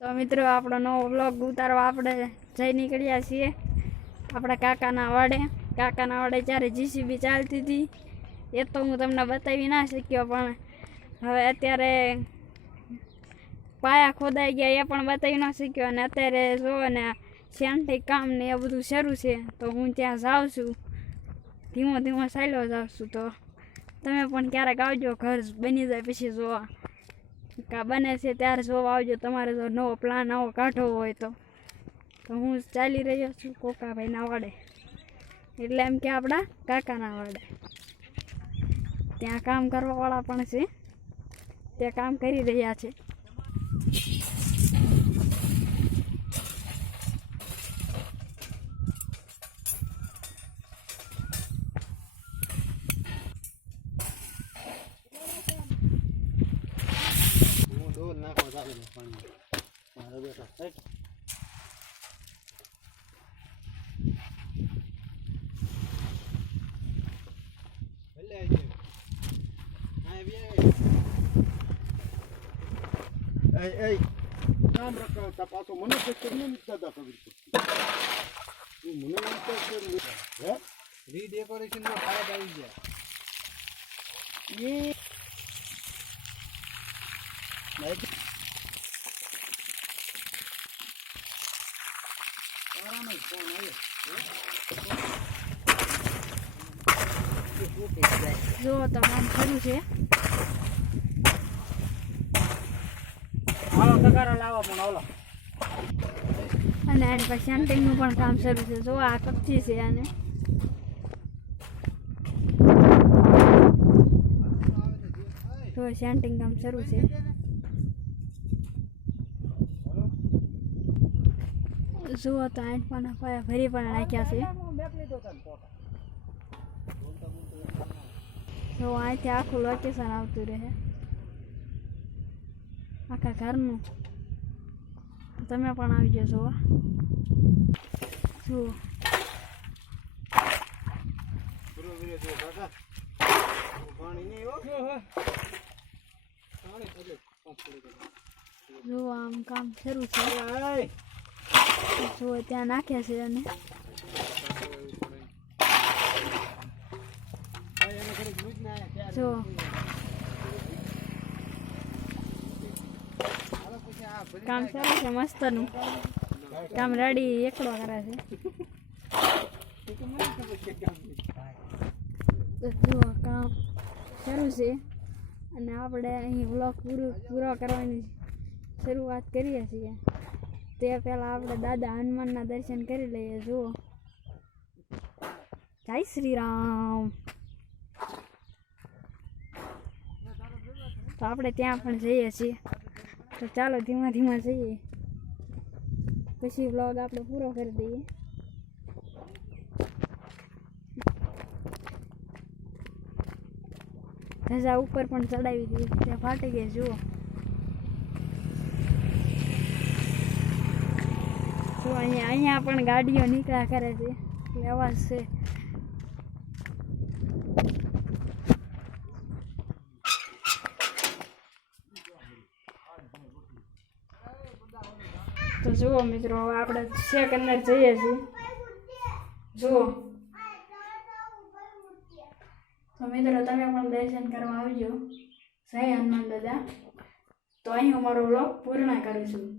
તો મિત્રો, આપણો નવો બ્લોગ ઉતારવા આપણે જઈ નીકળ્યા છીએ આપણા કાકાના વાડે. કાકાના વાડે જ્યારે જીસીબી ચાલતી હતી, એ તો હું તમને બતાવી ના શક્યો, પણ હવે અત્યારે પાયા ખોદાઈ ગયા, એ પણ બતાવી ન શક્યો. અને અત્યારે જોવો ને શાંતિ, કામ ને એ બધું શરૂ છે, તો હું ત્યાં જાઉં છું. ધીમો ધીમો સાયલો જાઉં છું. તો તમે પણ ક્યારેક આવજો, ઘર બની જાય પછી જોવા. કા બને છે ત્યારે જોવા આવજો, તમારે જો નવો પ્લાન આવો કાઢવો હોય તો. તો હું ચાલી રહ્યો છું કોકાભાઈના વાડે. એટલે એમ કે આપણા કાકાના વાડે. ત્યાં કામ કરવાવાળા પણ છે. તે કામ કરી રહ્યા છે. ચાલુ ને પાણી. મારો બેટો પાછો મને દાદા મને? રીડેકોરેશન નો ફાયદા આવી ગયા એ. જ તમામ તો ખરું છે. હાલો તગારો લાવો પણ ઓલો અને એની પાસે સેન્ટિંગનું પણ કામ શરૂ છે. જો આ કપચી છે આને. જો સેન્ટિંગ કામ શરૂ છે. જુઓ તો આઠ પણ પાયા ભરી પણ નાખ્યા છે. જો અહીંથી આખું લોકેશન આવતું રહે. આખા ઘરનું. તમે પણ જોવા જુઓ પૂરો વિડિયો જો કાકા પાણી નહીં હો પાણી પડે પાંચ પડી જુઓ, આમ કામ શરૂ છે. એય ત્યાં નાખ્યા છે અને. જો. કામ ચાલે છે મસ્તનું. કામ રેડી, એકલો કરે છે. જુઓ, કામ સારું છે. અને આપણે અહીં વ્લોગ પૂરો પૂરો કરવાની શરૂઆત કરીએ છીએ. તે પહેલાં આપણે દાદા હનુમાનના દર્શન કરી લઈએ, જુઓ. જય શ્રી રામ તો આપણે ત્યાં પણ જઈએ છીએ. તો ચાલો ધીમા ધીમા જઈએ. પછી વ્લોગ આપણે પૂરો કરી દઈએ. ધજા ઉપર પણ ચડાવી દઈએ ત્યાં ફાટી ગઈ, જુઓ. અહીંયા અહીંયા પણ ગાડીઓ નીકળ્યા કરે છે. એટલે અવાજ છે. તો જુઓ મિત્રો, હવે આપણે છેક અંદર જઈએ છીએ. જુઓ. તો મિત્રો, તમે પણ દર્શન કરવા આવજો. જય હનુમાન દાદા. તો અહીં હું મારો વ્લોગ પૂર્ણ કરું છું